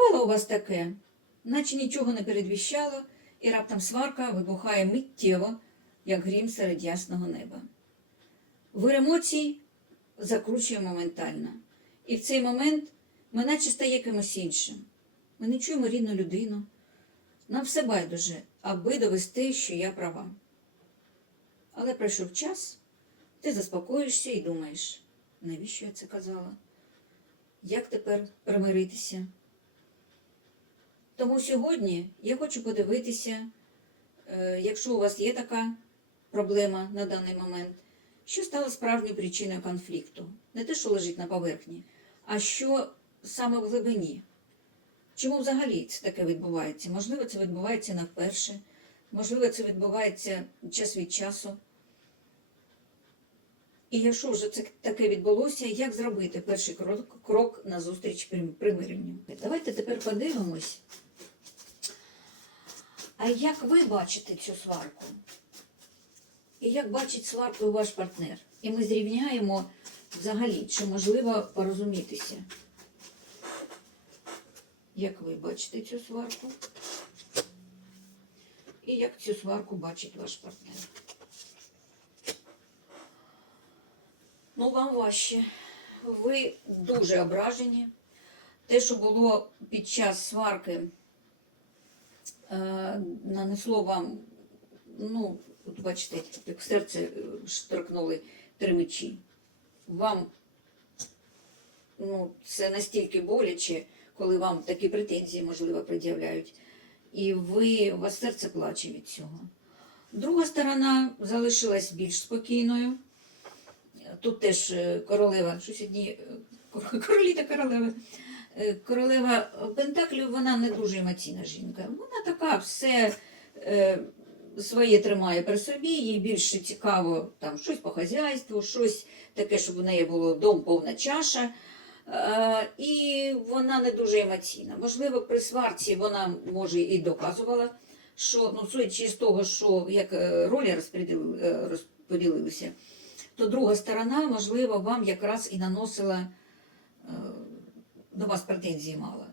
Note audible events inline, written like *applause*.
бувало у вас таке, наче нічого не передвіщало, і раптом сварка вибухає миттєво, як грім серед ясного неба. Вир емоцій закручує моментально. І в цей момент ми наче стає кимось іншим. Ми не чуємо рідну людину. Нам все байдуже, аби довести, що я права. Але пройшов час, ти заспокоїшся і думаєш, навіщо я це казала? Як тепер примиритися? Тому сьогодні я хочу подивитися, е, якщо у вас є така проблема на даний момент, що стало справжньою причиною конфлікту? Не те, що лежить на поверхні, а що саме в глибині. Чому взагалі це таке відбувається? Можливо, це відбувається не вперше, можливо, це відбувається час від часу. І якщо вже це таке відбулося, як зробити перший крок, крок на зустріч примиренню? Давайте тепер подивимось. А як ви бачите цю сварку? І як бачить сварку ваш партнер? І ми зрівняємо взагалі, чи можливо порозумітися. Як ви бачите цю сварку? І як цю сварку бачить ваш партнер? Ну, вам важче. Ви дуже ображені. Те, що було під час сварки, нанесло вам, ну, от бачите, як в серце е, штрикнули три мечі. Вам ну, це настільки боляче, коли вам такі претензії, можливо, пред'являють. І ви, у вас серце плаче від цього. Друга сторона залишилась більш спокійною. Тут теж е, королева, щось одні е, *laughs* королі та королеви. Е, Королева Пентаклів, вона не дуже емоційна жінка. Вона така все е, своє тримає при собі, їй більше цікаво там щось по хазяйству, щось таке, щоб у неї було дом повна чаша. Е, і вона не дуже емоційна. Можливо, при сварці вона може і доказувала, що ну, судячи з того, що як ролі розподілилися, то друга сторона, можливо, вам якраз і наносила до вас претензії мала.